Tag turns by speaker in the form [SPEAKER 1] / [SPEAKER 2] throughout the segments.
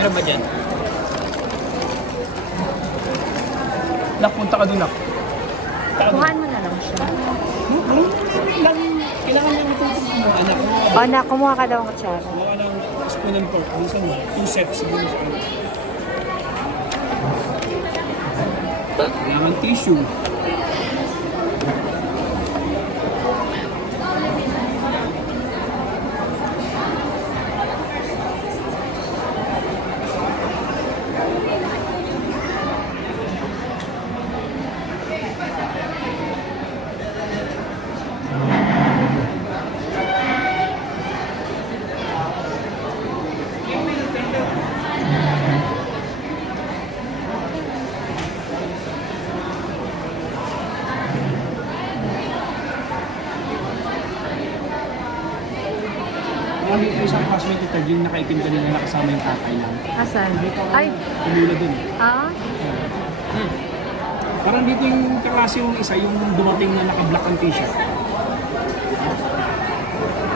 [SPEAKER 1] Meron ba dyan?
[SPEAKER 2] Nak, punta ka doon, nak.
[SPEAKER 3] Kuhaan mo na lang siya.
[SPEAKER 1] Lang, kailangan lang ito mo, anak.
[SPEAKER 3] O, na, kumuha ka daw ang kutsara.
[SPEAKER 1] Gawa ng spoon and fork. Minsan, two sets. Siguro sa Kailangan tissue. Marami ko isang classmate ito, yung nakaitim kanina nakasama yung tatay lang.
[SPEAKER 3] Asan? Ay,
[SPEAKER 1] Tumula dun.
[SPEAKER 3] ah?
[SPEAKER 1] Hmm. Parang dito yung kaklase yung isa, yung dumating na naka-black ang t-shirt.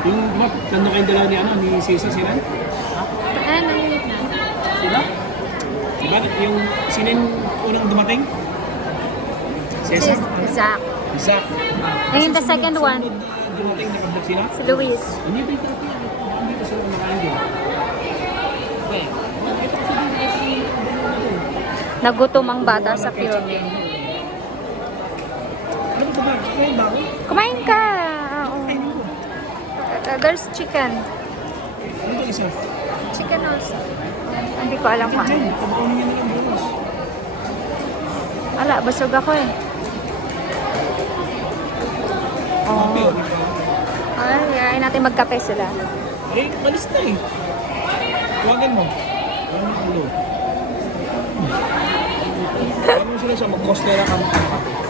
[SPEAKER 1] Yung dumat, nandun kayong dalawa ni ano, ni Sisi sila?
[SPEAKER 3] Eh, nanginit na.
[SPEAKER 1] Sila? Diba? Yung sino yung unang dumating? Cesar?
[SPEAKER 3] Si Zach.
[SPEAKER 1] Isa.
[SPEAKER 3] Ayun, the second one.
[SPEAKER 1] Dumating naka-black sila?
[SPEAKER 3] Si Luis.
[SPEAKER 1] Hindi pa ito
[SPEAKER 3] Nagutom ang bata sa filming. Kumain ka! Oo.
[SPEAKER 1] Kainin ko.
[SPEAKER 3] Uh, there's chicken. Chicken also. Hindi ko alam kung ano. Ala, busog ako eh. Oh. Ay, ay natin magkape sila.
[SPEAKER 1] Eh, malis na eh. Tawagan mo. Ano sa mag-cost na ang kape.